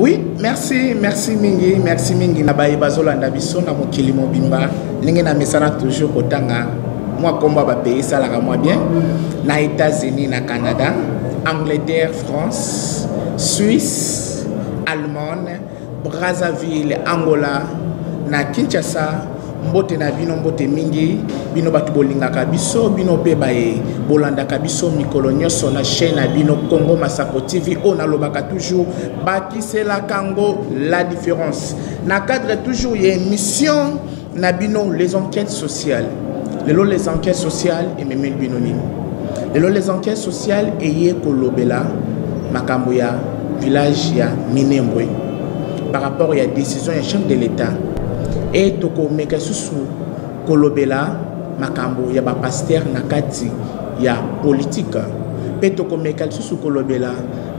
Oui, merci mingi na baye bazolanda biso na mokili mobimba lingi na mesana toujours kotanga moi komba ba pays salaka moi bien na États-Unis na Canada, Angleterre, France, Suisse, Allemagne, Brazzaville, Angola, na Kinshasa. Mbote na bino mbote mingi bino batu bolingaka biso bino pe baye bolandaka biso mikolo nyonso na chaîne na bino Congo Massako TV on alobaka toujours bakise la Congo la différence na cadre toujours y a émission na bino les enquêtes sociales les enquêtes sociales et memel bino nini les enquêtes sociales eye kolobela makambo ya village ya Minembwe par rapport à la décision du chef de l'État et toko meka susu kolobela makambo ya ba pasteur na kati ya politique pe toko meka susu kolobela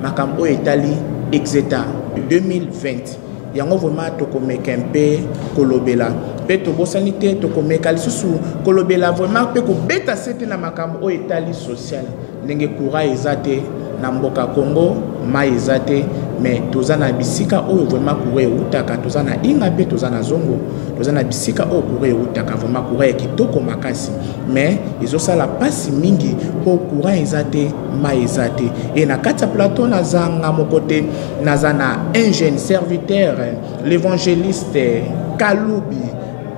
makambo etali exeta 2020 yango vraiment toko meka mpe kolobela pe to bosanité toko meka susu kolobela vraiment pe ko beta sete na makambo etali social ndenge courant ezate na mboka Congo ma ezate mais tozana bisika oyo vraiment courant utaka tozana inga pe tozana zongo tozana bisika oyo courant utaka vraiment courant kitoko makasi mais ezosala pasi mingi po courant ezate ma ezate et na kati plateau nazanga mokote nazana un jeune serviteur l'évangéliste Kaloubi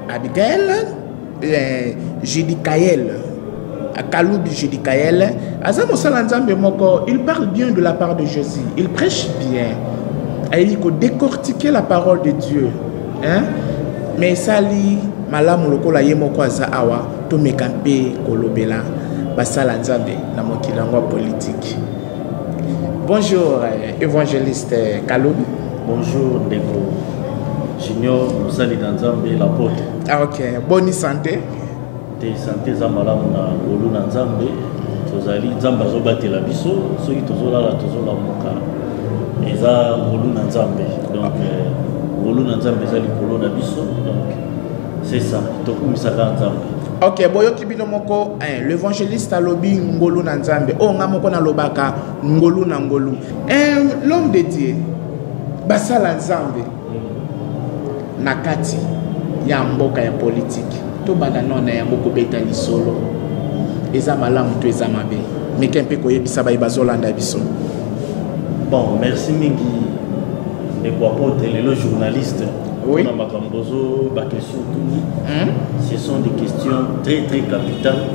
Abigail Jidikael Kaloubi Jidikael Azamo Salanzambe Moko, il parle bien de la part de Jésus, il prêche bien. Et il faut décortiquer la parole de Dieu. Hein? Mais sali malamu lokola yemoko aza awa to mekampe kolobela basala nzambe na mokilango politique. Bonjour évangéliste Kaloubi. Bonjour Ndeko Junior Musali Nzambe l'apôtre. Ah OK, bonne santé. Santé za malamu na ngolu na nzambe tozali nzambe azobatela biso soki tozolala tozolamuka eza ngolu na nzambe donc ngolu na nzambe eza likolo na biso donc c'est ça tokumisaka nzambe. OK, boyoki bino moko l'évangéliste alobi ngolu na nzambe o nga moko na lobaka ngolu na ngolu l'homme de Dieu basala nzambe na kati ya mboka ya politique to banda nona ya moko beta ni solo eza malamu to eza mabe mekempe koyebisa bayi bazolanda biso. Bon, merci mingi de quoi porter les journalistes. Oui. On a makambozo ba question tuni. Ce sont des questions très très capitales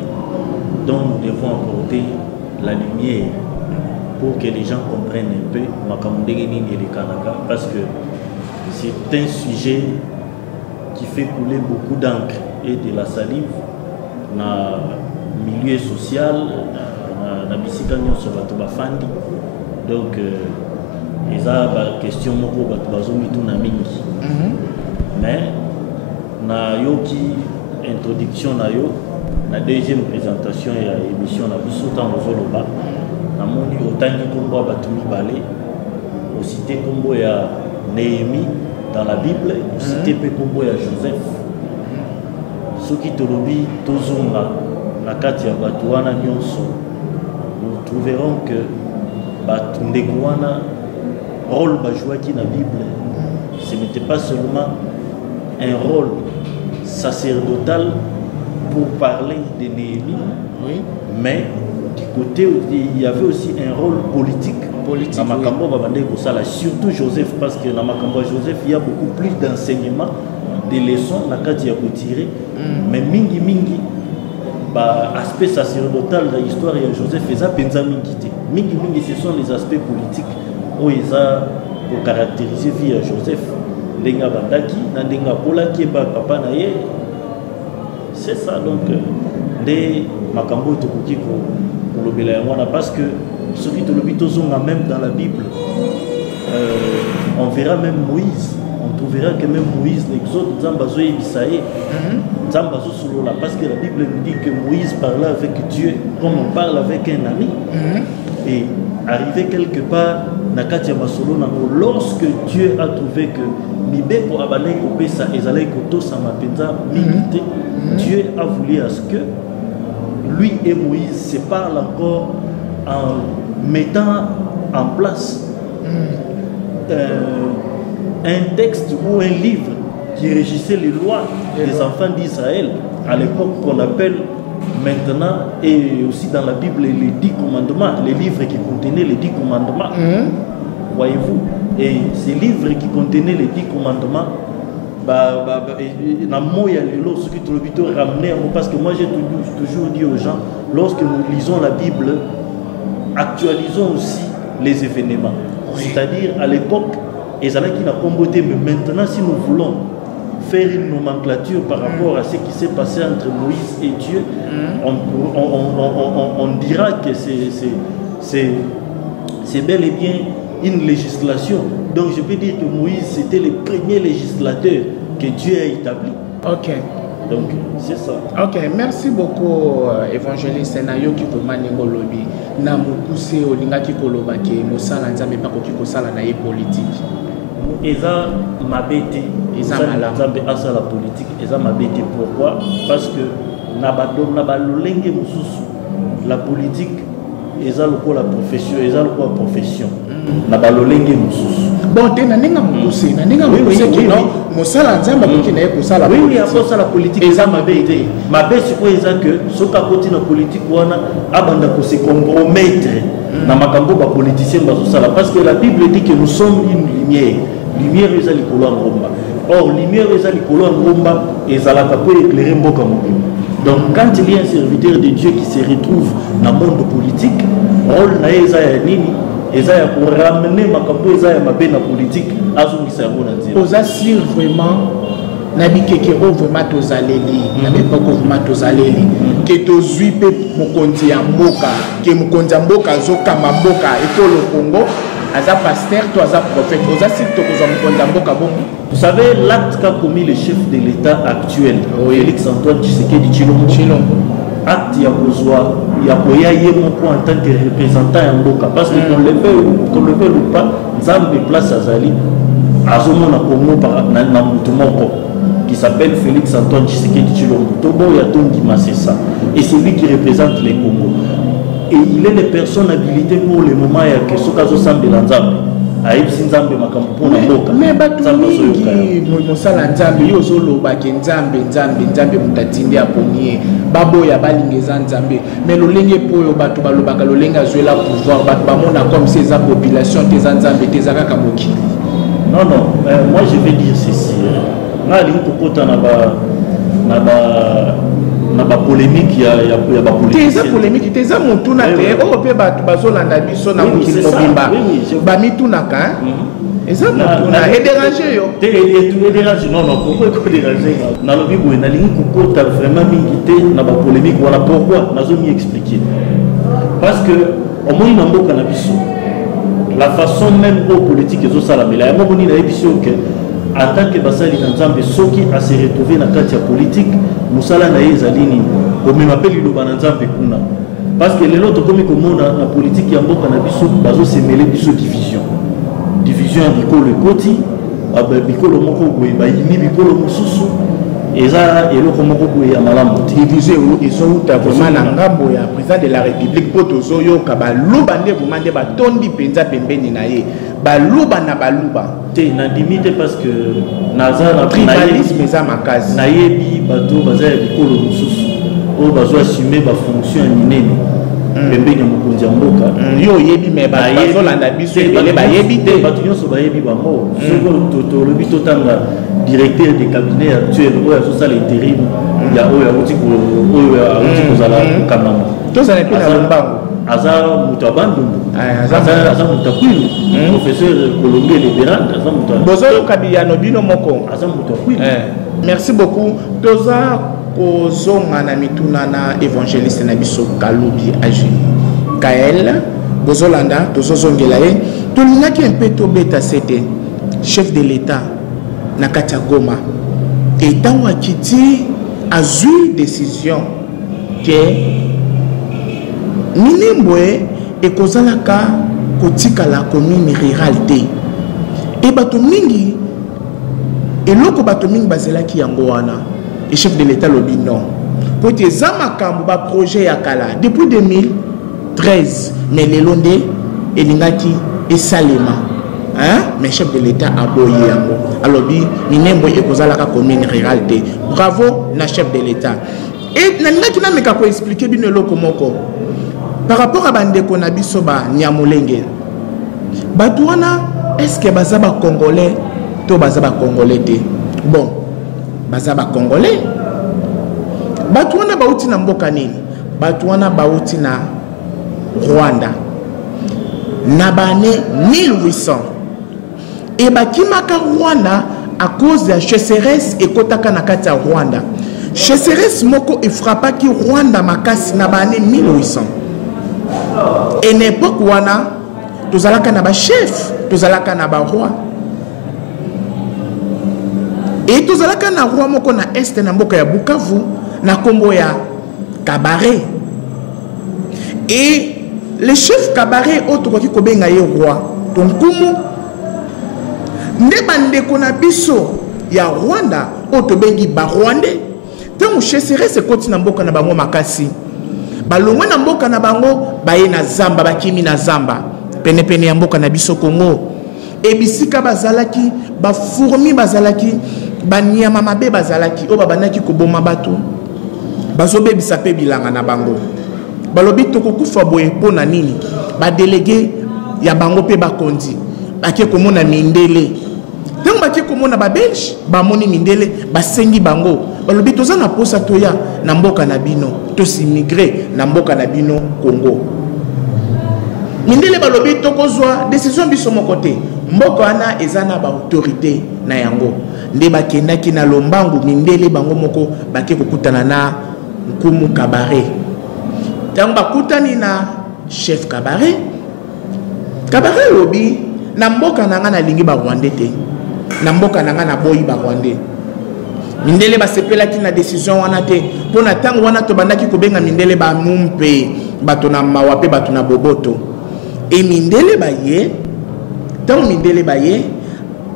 dont nous devons apporter la lumière pour que les gens comprennent un peu makamondege nini le Kanaka parce que c'est un sujet qui fait couler beaucoup d'encre et de la salive na milieu social na bisika nyonso bato bafandi donc eza ba question moko bato bazomituna mingi mais na yoki introduction na yo na deuxième présentation ya émission na biso tango zoloba namoni otangi kombo bato mibale ocité kombo ya Néhémie dans la Bible, cité Pekombo et Joseph. Ceux qui te lobby, Tozonga, Nakatia Batouana Nyonso, nous trouverons que Batundekouana, rôle Bajouaki dans la Bible, ce n'était pas seulement un rôle sacerdotal pour parler de Néhémie, oui. Mais du côté, il y avait aussi un rôle politique. Dans Makambo, surtout Joseph, parce que dans Makambo Joseph, il y a beaucoup plus d'enseignements, des leçons, dans il y a retiré. Mais mingi mingi, aspect sacerdotal dans l'histoire de Joseph, il y a penza mingi. Mingi mingi, ce sont les aspects politiques où il y a pour caractériser vie à Joseph. Denga bandaki, denga polaki, papa naye. C'est ça donc. Les Makambo tokuki pour le Bélaïmona, parce que ceux qui te le même dans la Bible, on verra même Moïse, on trouvera que même Moïse, l'exode, Zambazo et Isaïe, Zambazo Solola, parce que la Bible nous dit que Moïse parlait avec Dieu comme on parle avec un ami. Et arrivé quelque part, Nakatia Masolo, lorsque Dieu a trouvé que Mibé pour Abane Kopesa et Zalé Koto Samapenza milité, Dieu a voulu à ce que lui et Moïse se parlent encore en mettant en place un texte ou un livre qui régissait les lois des enfants d'Israël, à l'époque qu'on appelle maintenant, et aussi dans la Bible, les 10 commandements, les livres qui contenaient les 10 commandements. Voyez-vous? Et ces livres qui contenaient les 10 commandements, parce que moi j'ai toujours dit aux gens, lorsque nous lisons la Bible, actualisons aussi les événements. C'est-à-dire, à l'époque, et ça qui n'a pas beauté, mais maintenant, si nous voulons faire une nomenclature par rapport à ce qui s'est passé entre Moïse et Dieu, on dira que c'est bel et bien une législation. Donc je peux dire que Moïse, c'était le premier législateur que Dieu a établi. Ok. Donc c'est ça. Ok, merci beaucoup, évangéliste Nayo Kikomani Ngolobi. Na mukuse olinga kikoloba ke mosala nzambe pa ko kikosala na ye politique. Eza mabete, eza nzambe asa la politique, eza mabete. Pourquoi? Parce que na balolenge mususu la politique eza lokola profession, eza lokola profession. Na balolenge mususu. Bon, te na ninga mukuse, na ninga mukuse kino mosala nzambe ko na ye kosala. Oui, il faut ça la politique eza mabete. Mabete ko eza que soka koti na politique wana abanda ko se compromettre na makambo ba politiciens bazosala, parce que la Bible dit que nous sommes une lumière. Lumière eza likolo ya ngomba. Or lumière eza likolo ya ngomba ezalaka po éclairer mboka mobimba. Donc quand il y a un serviteur de Dieu qui se retrouve dans le monde politique, rôle na eza ya nini? Eza ya ko ramener makambo eza ya mabe na politique azongisa yango na nzela. Oza sur vraiment nabikeke o vraiment tozaleli na bepoko vraiment tozaleli ke tozwi pe mokonzi ya mboka ke mokonzi ya mboka azokamba mboka ekolo Congo aza pasteur to aza prophète oza sur to kozwa mokonzi ya mboka bongo. Vous savez l'acte qu'a commis le chef de l'État actuel, Félix Antoine Tshisekedi Tshilombo, acte ya kozwa ya koya ye moko en tant que représentant ya mboka, parce que qu'on le veut ou pas, nzambe place azali azomona Congo par na mutu moko qui s'appelle Félix Antoine Tshisekedi Tshilombo. Tobo ya tondi masesa, et c'est lui qui représente les Congo. Et il est les personnes habilitées pour le moment ya que sokazo sambe la nzambe. Aïbsi nzambe makampo na mboka. Mais bato mingi mosala nzambe yo zoloba ke nzambe mutatindi aponie babo ya balingeza nzambe. Mais lolenge poyo bato balobaka lolenga zwela pouvoir bato bamona comme ces population tes nzambe tes kaka mokili. Non, moi je vais dire ceci. Na lingi kokota na ba polémique ya ba politique. Teza polémique, teza mutuna te o pe bato bazolanda biso na mokili mobimba. Ba mitunaka eza mutuna et déranger yo. Te déranger non pourquoi ko déranger? Na lobi boye na lingi kokota vraiment mingi te na ba polémique voilà pourquoi nazo mi expliquer. Parce que au moins na mboka na biso la façon même aux politiques ezo sala mais la moni na biso que en tant que basali nzambe soki a se retrouver na kati ya politique musala na ezalini comme m'appelle lo banzambe kuna, parce que les autres comme komona na politique ya mboka na biso bazo se mêler biso division bikolo ekoti bikolo moko boye bayini bikolo mosusu eza eloko moko boye ya malamu division ezouta vraiment na ngambo ya président de la république po tozoyoka baluba nde vraiment nde batondi penza pembeni na ye baluba na baluba te na limite parce que naza na tribalisme eza makasi na yebi bato baza ya bikolo mosusu oyo bazo assumer ba fonction ya minene pembeni ya mokonzi ya mboka yo oyebi me bazolanda biso ebele bayebi te bato nyonso bayebi bango soki tolobi totanga directeur de cabinet actuel oyo azosala intérim ya oyo awuti kozala kokangama tozala mpe na lombango aza moto ya bandundu aza moto ya kwilu professeur Colombier libéral aza moto bozoyoka biyano bino moko aza moto ya kwilu. Merci beaucoup. Toza kozonga na mituna na évangéliste na biso Kalubi Agi Kael bozolanda tozozongela ye tolingaki un peu tobeta sete chef de l'État na kati ya Goma etango akiti azwi décision ke Minembwe ekozalaka kotikala commune rurale te e bato mingi eloko bato mingi bazelaki yango wana et chef de l'État lobi non po te za makambo ba projet ya kala depuis 2013 mais lelo nde elingaki esalema mais chef de l'État a boyé yango. Alors bi minembo ekozala ka commune rurale te. Bravo na chef de l'État. Et nanga kina meka ko expliquer bino loko moko. Par rapport à bande ko na biso ba Nyamulenge. Batouana est-ce que bazaba congolais to bazaba congolais te? Bon, bazaba congolais. Batouana bauti na mboka nini? Batouana bauti na Rwanda. Nabane 1800. Et bakimaka Rwanda à cause de la chasseresse et kotaka na kati ya Rwanda. Chasseresse moko e frappa ki Rwanda makasi nabane 1800. Et n'importe wana tozalaka na ba chef, tozalaka na ba roi. Et tozalaka na roi moko na est na mboka ya Bukavu na kombo ya Kabaré. Et le chef Kabaré autre qui kobenga ye roi tonkumu nde bandeko na biso ya Rwanda otobengi ba Rwandais. Tant chesere se koti na mboka na bango makasi. Balongwe na mboka na bango baye na zamba bakimi na zamba. Pene pene ya mboka na biso Congo. Ebisika bazalaki ba fourmi bazalaki banyama mabe bazalaki o babanaki koboma bato. Bazobebisa pe bilanga na bango. Balobi tokokufa boye pona nini? Ba délégué ya bango pe bakondi. Bake komona mindele. Tant bake komona ba Belge ba moni mindele basengi bango. Balobi toza na posa toya na mboka na bino to s'immigré na mboka na bino Congo. Mindele balobi tokozwa décision biso moko te. Mboka wana ezana ba autorité na yango. Nde bakendaki na lombangu mindele bango moko bake kokutana na Nkumu Kabaré. Tant bakutani na chef Kabaré. Kabaré lobi na mboka nanga na lingi ba Rwandais te. Na mboka nanga na boyi ba Rwandais. Mindele basepelaki na décision wana te. Pona tango wana to bandaki kobenga mindele ba mumpe bato na mawape bato na boboto. Et mindele baye tant mindele baye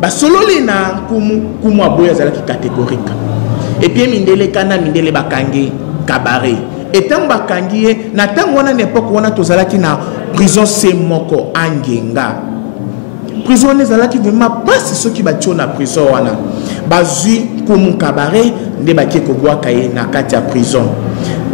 basololi na kumu aboya zalaki catégorique. Et puis mindele kana mindele bakangi Kabaré. Et tant bakangi na tango wana n'époque wana to zalaki na prison semoko angenga. Prison ezalaki vraiment pas ceux qui batio na prison wana. Bazui kumu Kabaré nde baki ko boa kaye na kati ya prison.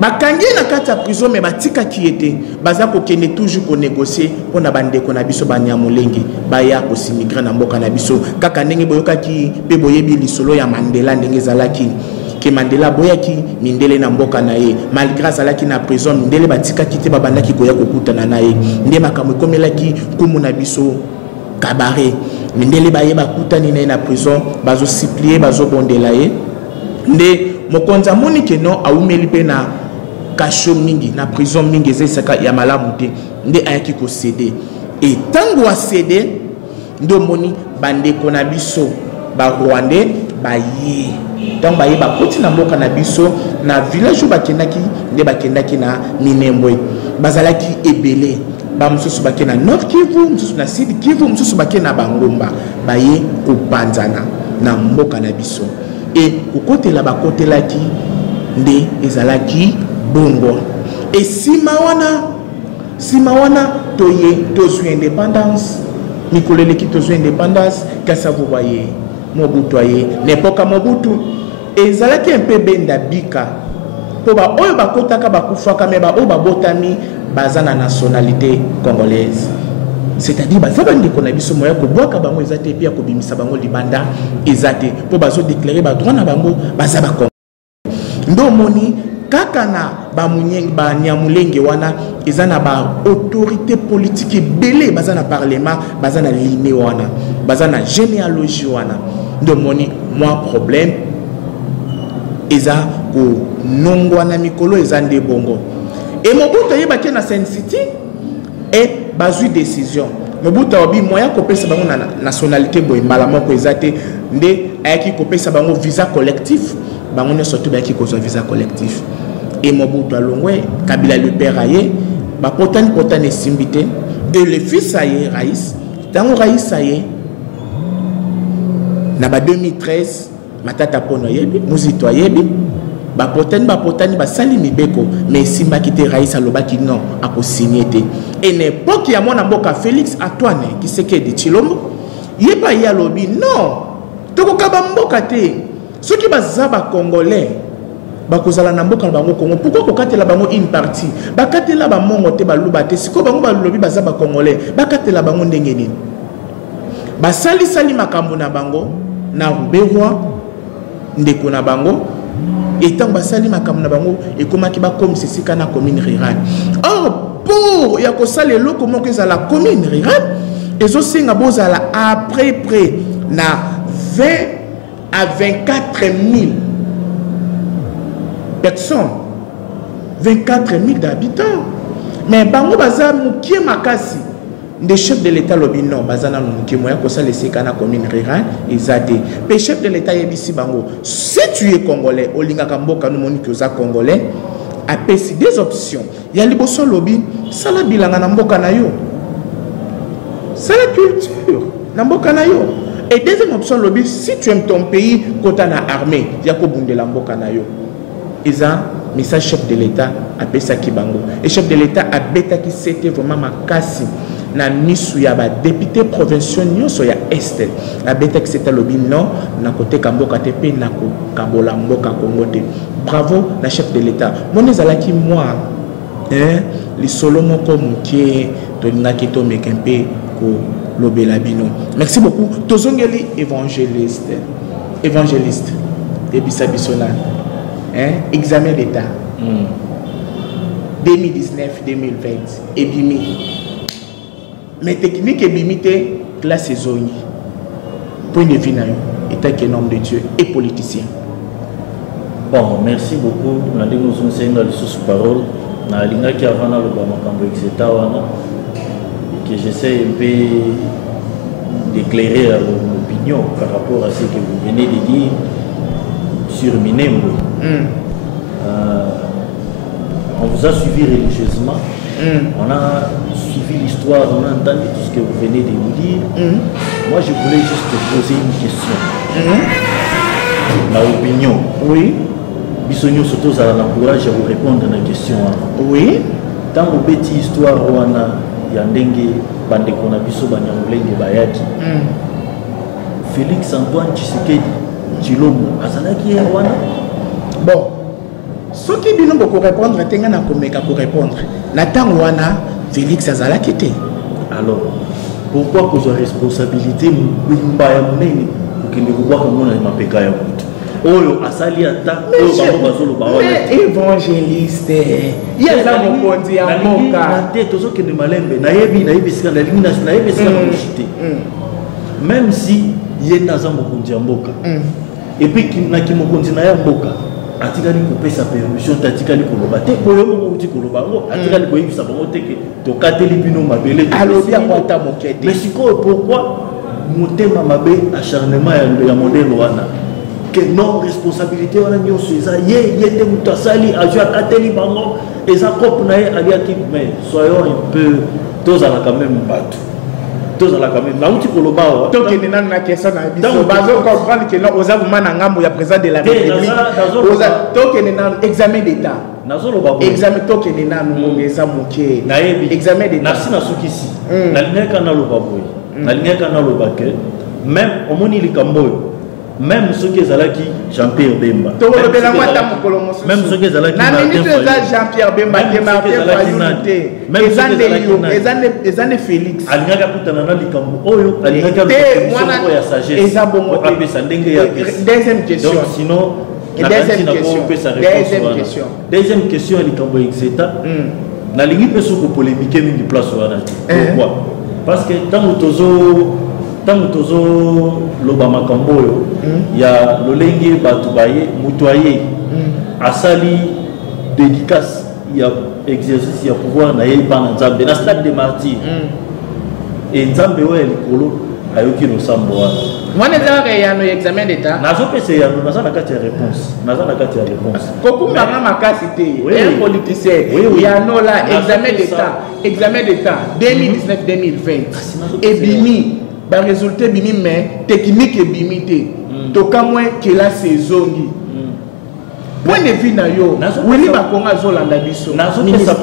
Bakangi na kati ya prison mais batika ki ete baza ko kende toujours ko négocier pona bande ko na biso Banyamulenge baya ko s'immigré na mboka na biso kaka ndenge boyokaki pe boyebi lisolo ya Mandela ndenge zalaki ke Mandela boyaki mindele na mboka na ye malgré zalaki na prison mindele batika ki te babandaki ko ya kokutana na ye nde makambo komelaki kumu na biso Kabaré mindele baye bakutani na prison bazo supplier bazo bondela ye nde mokonza moni ke non aumeli pe na kasho mingi na prison mingi ezesaka ya malamu te nde ayaki ko céder et tango a céder ndo moni bandeko na biso ba Rwandais baye tango baye bakoti na mboka na biso na village bakendaki nde bakendaki na Minembwe bazalaki ebele ba mususu bake na Nord Kivu mususu na Sud Kivu mususu bake na Bangomba baye kopanzana na mboka na biso et kokotela bakotelaki nde ezalaki bongo et sima wana toye tozwi indépendance mikoleleki tozwi indépendance kasa vous voyez Mobutu aye n'époque Mobutu ezalaki un peu benda bika po ba oyo bakotaka bakufaka me ba oyo babotami baza na nationalité congolaise, c'est-à-dire baza bandeko na biso moya ko bwaka bango ezate pia ko bimisa bango libanda ezate po bazo déclarer ba droit na bango baza ba Congo ndo moni kaka na ba Munyenge ba Nyamulenge wana ezana ba autorité politique belé baza na parlement baza na ligne wana baza na généalogie wana ndo moni moi problème eza ko nongwa na mikolo ezande bongo et Mobutu yebaki na Saint City et bazui décision Mobutu obi moya kopesa bango na nationalité boy mbala moko ezate nde ayaki kopesa bango visa collectif bango ne surtout bayaki kozwa visa collectif et Mobutu alongwe Kabila le père aye ba potani simbité et le fils aye Raïs tango Raïs aye na ba 2013 matata pono yebi muzito yebi ba potani ba sali mibeko mais simba kite Raïs alobaki non ako signé té et n'époque ya mwana mboka Félix Antoine Tshisekedi Tshilombo yeba ya lobi non tokoka ba mboka te soki baza ba congolais bakozala na mboka na bango Congo pourquoi kokatela bango une partie bakatela ba mongo te baluba te siko bango balobi baza ba congolais bakatela bango ndenge nini basali sali makambo na bango na Ruberwa ndeko na bango etant basali makambo na bango ekomaki ba comme sisika na commune rurale or pour ya kosala eloko moko ezala commune rurale ezosenga bozala après près na 20 à 24 000 personnes 24 000 d'habitants mais bango baza mukie makasi des chefs de l'état lobi non bazana mukie moya kosala esika na commune rurale ezate pe chef de l'état yebisi bango si tu es congolais olingaka mboka no moni koza congolais apesi des options ya liboso lobi sala bilanga na mboka na yo sala culture na mboka na yo et deuxième option lobi si tu aimes ton pays kota na armée ya ko bundela mboka na yo eza message chef de l'état apesa ki bango et chef de l'état abeta ki c'était vraiment makasi na misu ya ba député provinciaux nyonso ya est abeta ki c'était lobi non na côté kamboka te pe na ko kabola mboka Congo te bravo na chef de l'état moni zalaki moi li solo moko mukie to ngaki to mekempe ko lobela bino merci beaucoup tozongeli évangéliste et bisabisona examen d'état 2019-2020 ebimi mais technique ebimité classe zoni point de vue na yo état que nom de Dieu et politicien. Bon, merci beaucoup. Nous avons une parole. Nous avons dit que j'essaie un peu d'éclairer mon opinion par rapport à ce que vous venez de dire sur Minembwe. On vous a suivi religieusement. On a suivi l'histoire, on a entendu tout ce que vous venez de nous dire. Moi, je voulais juste poser une question. Ma opinion. Oui. Bisogno surtout ça l'encourage à vous répondre à la question. Oui. Dans vos petites histoires, on a Yandenge, Bandekona Biso, Banyangolenge, Bayaki. Félix Antoine Tshisekedi, Tshilombo, Azanaki et Rwanda. Bon. Ce qui est bien pour répondre, c'est que pour répondre. Nathan Wana, Félix Azalaki. Alors, pourquoi vous avez responsabilité pour que vous voyez comment on a péché à vous? Oh, asali ata, mais évangéliste, il y a ça mon pondi à mon cas. Même si il y a un mokondi à Mboka, et puis qui n'a qui mokondi na Mboka, atikali couper sa permission, atikali koloba, te koyo mokondi koloba, atikali koyi sa bango te que to kateli bino mabele. Alors bien kwata mokete. Mais pourquoi motema mabe acharnement ya modèle wana? Que non responsabilité on a mis au César yé mutasali ajua kateli bango et ça cop na aliaki mais soyons un peu tous à la quand même battu tous à la quand même là où tu koloba to ke nena na question na biso bazo comprendre que non oza buma na ngambo ya président de la République oza to ke nena examen d'état nazolo ba examen to ke nena no eza moké examen d'état merci na sukisi na lineka na loba boy na lineka na loba que même omoni likambo même ceux qui sont là qui Jean-Pierre Bemba même ceux qui sont là qui Jean-Pierre Bemba qui même ceux qui Félix alingaka kutana likambo oyo alingaka ko ya sagesse apesa ndenge ya deuxième question donc sinon deuxième question likambo exeta na lingi peso ko polémiquer mingi place wana pourquoi parce que tant tozo loba makamboyo ya lolenge batubaye mutoyer asali dédicace ya exercice ya pouvoir na yeba na nzambe na stade de martyr et nzambe wa likolo ayoki no sambo wana mwana zaka ya no examen d'état nazo pese ya no naza na kati ya réponse kokuma mama makasi te un politicien ya no la examen d'état 2019-2020 et bimi ba résultat bimi mais technique bimi te to kamwe que la saison point de vue na yo wili ba konga zolanda biso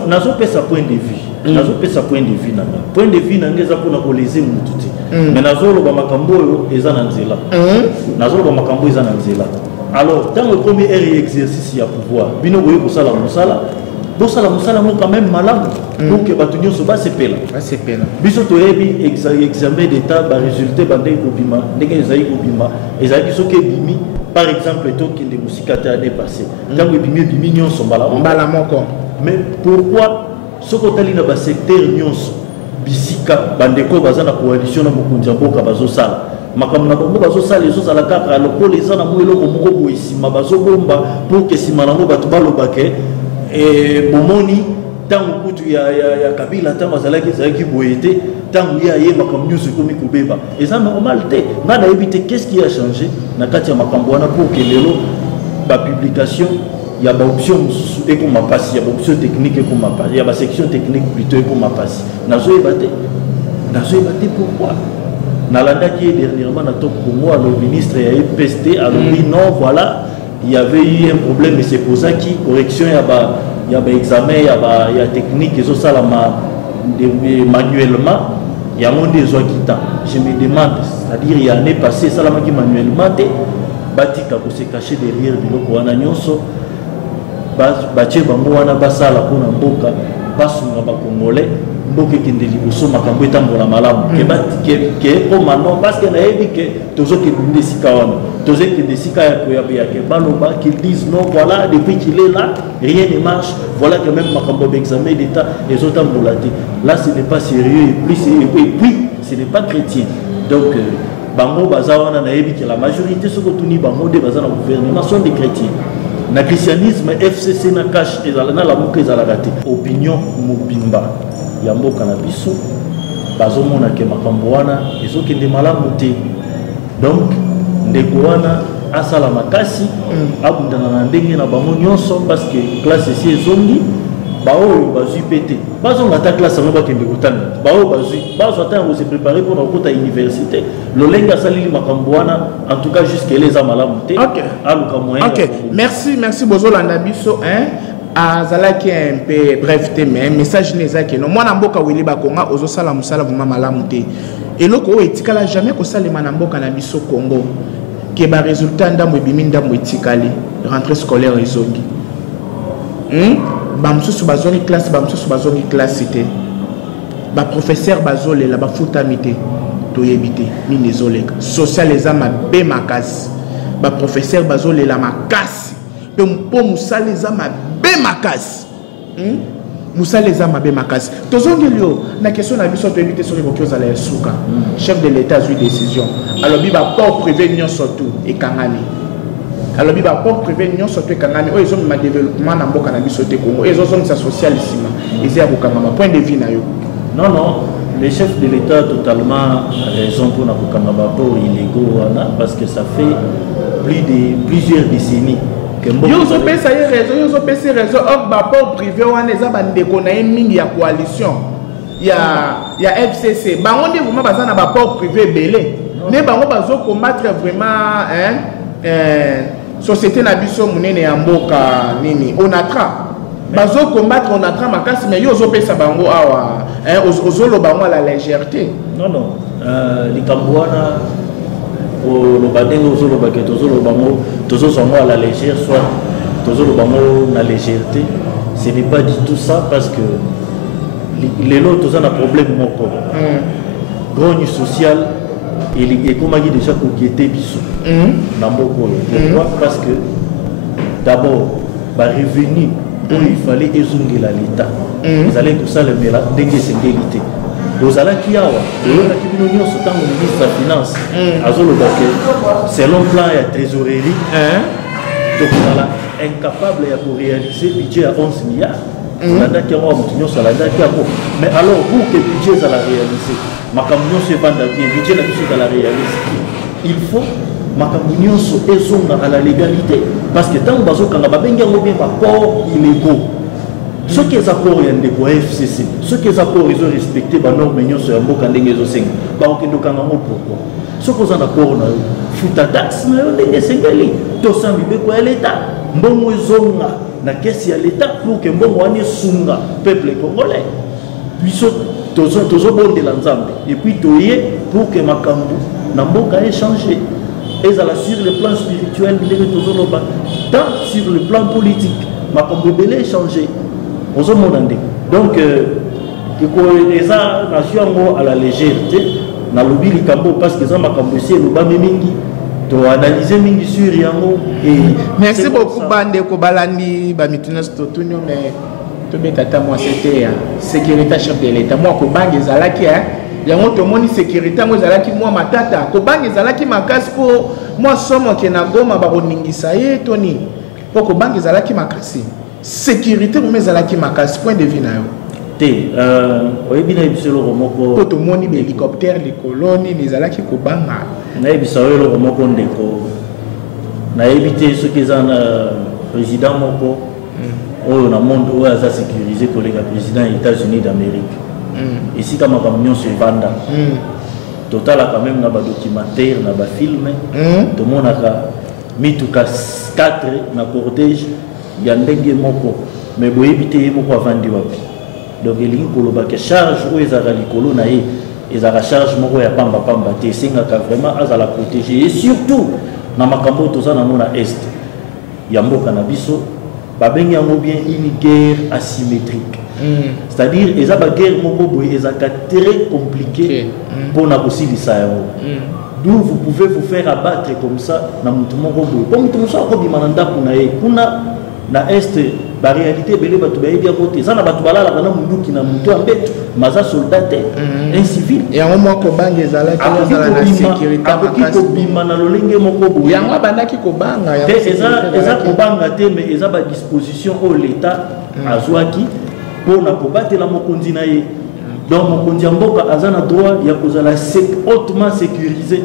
nazo pesa point de vue nazo pesa point de vue nanga point de vue nanga eza pona koleze mututi mais nazolo ba makambo yo eza na nzela nazolo ba makambo eza na nzela alors dans le premier exercice ya pouvoir bino boye kosala musala bosala musala mo quand même malamu pour que bato nyonso basepela biso toyebi examen d'état ba résultat bande kobima ndenge ezali kobima ezali soki ebimi par exemple tokende musika te année passée ntango ebimi nyonso mbala moko mais pourquoi soko tali na ba secteur nyonso bisika bandeko baza na coalition na mokonzi mboka bazosala makambo na bango bazosala ezosala kaka lokola eza na mo eloko moko boye nsima bazobomba pour que nsima nango bato balobake bomoni tango kutu ya Kabila tango ezalaki boye te tango ye makambo nyonso ekomi kobeba eza normal te nga nayebi te qu'est-ce qui a changé na kati ya makambo wana pour que lelo bapublication ya baoption mosusu ekoma mpasi ya baoption technique ekoma mpasi ya basection technique plutôt ekoma mpasi nazoyeba te pourquoi nalandaki dernièrement na top Congo alors ministre ya EPST alobi non voilà il y avait eu un problème et c'est pour ça qui correction il y a examen il y a technique et ça manuellement il y a mon des kita je me demande c'est-à-dire il y a année passée ça la manuellement te batika ko se cacher derrière biloko wana nyonso batie bango wana basala pona mboka basunga ba congolais mboka kende liboso makambo etambola malamu ke o mano parce que nayebi ke tozo ke ndesika wana tozo ke ndesika ya ke baloba qu'ils disent non voilà depuis qu'il est là rien ne marche voilà que même makambo d'examen d'état les autres ambolati là ce n'est pas sérieux et puis ce n'est pas chrétien donc bango bazawana nayebi que la majorité soko tuni bango de bazana gouvernement sont des chrétiens na christianisme FCC na cash ezala na la muke ezala raté opinion mobimba ya mboka na biso bazomona ke makambo wana ezokende malamu te donc ndeko wana asala makasi abundana na ndenge na bango nyonso parce que classe esi ezongi baoyo bazwi pete bazonga ta classe yango bakende kotanga baoyo bazwi bazwa ntango se préparer mpona kokota université lolenge asaleli makambo wana en tout cas jusqu'elle eza malamu te aluka moyen merci bozolanda biso azalaki un peu bref te mais message nezaki no mwana mboka wili bakonga ozosala musala vraiment malamu te eloko oyo etikala jamais kosalema na mboka na biso Congo ke ba résultat ndambo ebimi ndambo etikali rentrée scolaire ezongi bamususu bazongi classe bamususu bazongi classe te baprofesseur bazolela bafutami te toyebi te nini ezoleka social eza mabe makasi baprofesseur bazolela makasi mpe mpo mosala eza mabe makasi mosala eza mabe makasi tozongeli yo na question na biso toyebi te soki ekoki ozala ya suka chef de l'état azwi décision alobi baport privé nyonso tu ekangani alobi baport privé nyonso tu ekangani oyo ezomema développement na mboka na biso te Congo ezozongisa social nsima eza ya kokangama point de vue na yo non le chef de l'état a totalement raison pour na kokanga baport illégaux wana parce que ça fait plusieurs décennies yo ozopesa ye raison or baport privé wana eza bandeko na ye mingi ya coalition ya FCC bango nde vraiment baza na baport privé ebele nde bango bazokombattre vraiment société na biso monene ya mboka nini onatra bazokombattre onatra makasi mais yo ozopesa bango awa ozoloba bango la légèreté non likambo wana oloba ndenge ozoloba ke tozoloba bango tozozwa à la légère soit tozoloba bango na légèreté ce n'est pas du tout ça parce que lelo toza na problème moko grogne social et comme dit déjà kokiete biso na mboka oyo pourquoi parce que d'abord ba revenu il fallait ezongela l'état ezalaki kosalemela ndenge esengeli te ozalaki awa oyokaki bino nyonso ntango ministre ya finance azoloba ke selon plan ya trésorerie tokozala incapable ya koréaliser budget ya 11 milliards olandaki yango ya moto nyonso alandaki yango mais alors pour que budget ezala réaliser makambo nyonso evanda bien budget na biso ezala réaliser il faut makambo nyonso ezonga à la légalité parce que ntango bazokanga babengi yango bien baport illégaux soki eza port ya ndeko ya FCC soki eza port ezorespecte banorme nyonso ya mboka ndenge ezosenga bakokende okanga yango pourquoi soki oza na port na yo futa taxe na yo ndenge esengeli tosa mibeko ya leta mbongo ezonga na kesi ya leta pour ke mbongo wana esunga peuple congolais biso tozo bondela nzambe et puis toye pour que makambo na mboka ait changé ezala sur le plan spirituel ndenge tozoloba tant sur le plan politique makambo ebele changé ozomona nde donc eza nation yango à la légèreté nalobi likambo parce que eza makambo esi elobami mingi toanalyse mingi sur yango. Merci beaucoup bandeko balandi bamituna totunio mais tobetata moi c'était sécurité chef de l'état moi ko bangi ezalaki yango tomoni sécurité moi ezalaki moi matata ko bangi ezalaki makasi po moi somo ke na Goma bakoningisa ye toni po ko bangi ezalaki makasi sécurité moi ezalaki makasi point de vue na yo te oyebi na biso lo moko po tomoni be hélicoptère les colonies ezalaki ko banga na biso lo moko ndeko na ebité ce qui est président moko oyo na monde oyo aza sécurisé kolega président des États-Unis d'Amérique ici kama camion sur Vanda total quand même na ba documentaire na ba film to monaka mituka 4 na cortège ya ndenge moko mais boyebité moko avandi wapi donc elingi koloba ke charge oyo ezaka likolo na ye ezaka charge moko ya pamba te esengaka vraiment azala protéger et surtout na makambo toza na mona est ya mboka na biso babengi yango bien une guerre asymétrique c'est-à-dire eza ba guerre moko boye ezaka très compliqué pour na kosilisa yango d'où vous pouvez vous faire abattre comme ça na mutu moko boye po mutu moso akobima na ndako na ye kuna na est ba réalité belé batu bayebi akote eza na batu balala kana munduki na mutu ambeto maza soldat un civil yango moko bangi ezalaki ezala na sécurité makasi kobima na lolenge moko boye yango bandaki kobanga yango eza kobanga te mais eza ba disposition au l'état azwaki pour na kobatela mokonzi na ye donc mokonzi mboka aza na droit ya kozala hautement sécurisé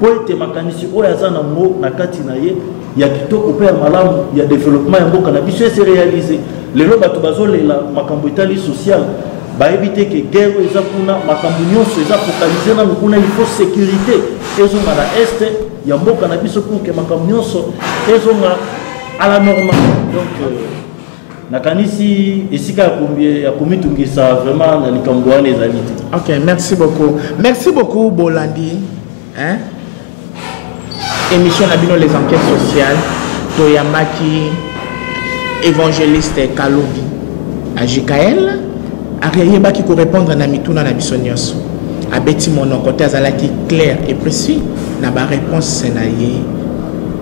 po ete makanisi oyo aza na ngo na kati na ye ya kitoko pe ya malamu ya développement ya mboka na biso ese réalisé lelo bato bazolela makambo etali social bayebi te ke guerre eza kuna makambo nyonso eza focalisé na kuna il faut sécurité ezonga na est ya mboka na biso pour que makambo nyonso ezonga à la normale donc nakanisi esika ya komitungisa vraiment na likambo wana ezali te. Ok, merci beaucoup Bolandi hein émission Nabino les enquêtes sociales Toyamaki évangéliste Kalobi à JKL Ariéba qui peut répondre na mituna na bisonyos a beti mon côté azalaki clair et précis na ba réponse na ye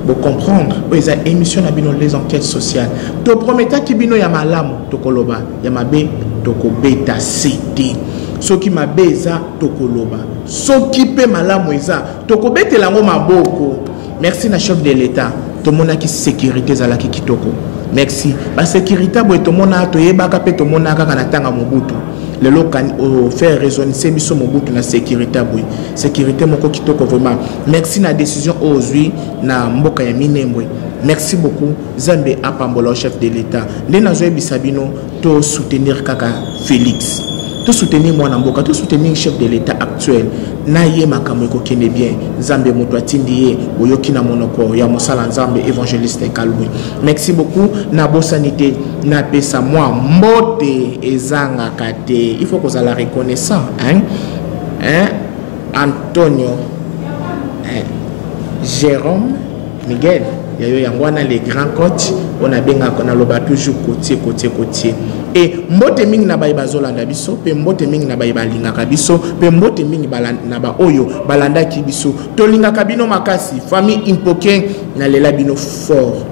pour comprendre oza émission Nabino les enquêtes sociales to prometa kibino ya malamu tokoloba ya mabe tokobeta cité soki mabe eza tokoloba soki pe malamu eza tokobetela ngo maboko. Merci na chef de l'état to mona ki sécurité zalaki kitoko merci ba sécurité bo to mona to yebaka pe to mona kaka na tanga mobutu lelo kan o faire raisonner biso mobutu na sécurité boy sécurité moko kitoko vraiment merci na décision ozui na mboka ya Minembwe merci beaucoup Zambe apambola chef de l'état ndena zo bisabino to soutenir kaka Félix to soutenir moi na mboka to soutenir chef de l'état actuel na ye makambo ko kene bien Zambe moto atindi ye oyoki na monoko ya mosala Nzambe évangéliste Kalbui merci beaucoup na bosanité na pesa moi mbote ezanga kate il faut que ça la reconnaissant Antonio Jérôme Miguel yayo yangwana les grands coachs on a benga kona loba toujours côté et mbote mingi na bayi bazolanda biso pe mbote mingi na bayi balingaka biso pe mbote mingi na ba oyo balanda ki biso to lingaka bino makasi famille impoke na lela bino fort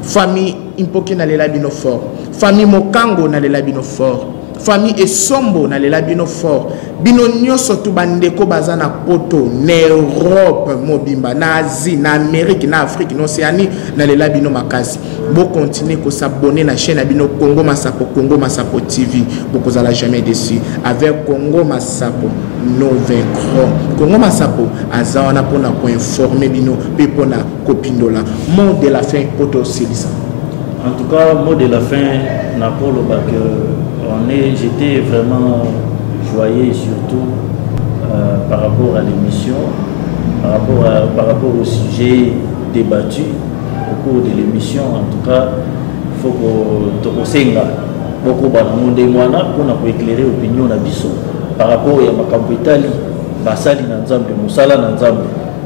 famille impoke na lela bino fort famille mokango na lela bino fort famille esombo na lela bino fort bino nyoso tu bandeko bazana poto na Europe mobimba na Asie na Amérique na Afrique na Océanie na lela bino makasi bo continuer ko s'abonner na chaîne bino Congo Masapo TV beaucoup za la jamais déçu avec Congo Masapo nous vaincrons Congo Masapo azawana pona ko informer bino pe pona kopindola mot de la fin poto silisa. En tout cas mot de la fin na polo ba que j'étais vraiment joyeux surtout par rapport à l'émission, par rapport au sujet débattu au cours de l'émission. En tout cas, il faut que moko bana monde mwana pona ko éclairer opinion na biso par rapport ya makambo etali basali na nzambe musala na nzambe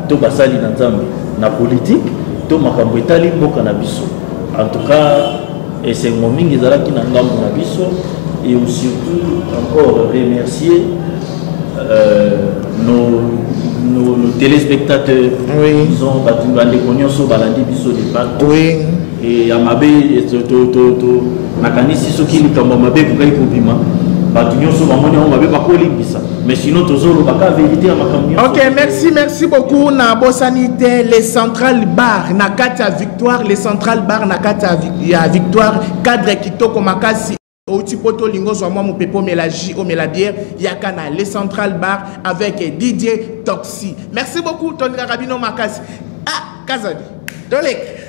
to basali na nzambe na politique to makambo etali mboka na biso. En tout cas et c'est mon mingi zalaki na ngambo na biso et surtout encore remercier nos téléspectateurs. Oui. Ils ont battu les cognons sur balandi biso de partout. Oui. Et à Mabé, Nakanisi Soki, Mabé, Bima, mais sinon, vérité à ma ok, merci beaucoup. Na Bossanité, les centrales bar, Nakata Victoire, les centrales bar, Nakata Victoire, cadre Kitoko Makasi. Au Tipoto Lingo, soit moi, mon pépo, Mélagie, au Méladière, Yakana, les centrales bar avec Didier Toxi. Merci beaucoup, Tony Rabino Makasi. Ah, Kazadi, Dolek.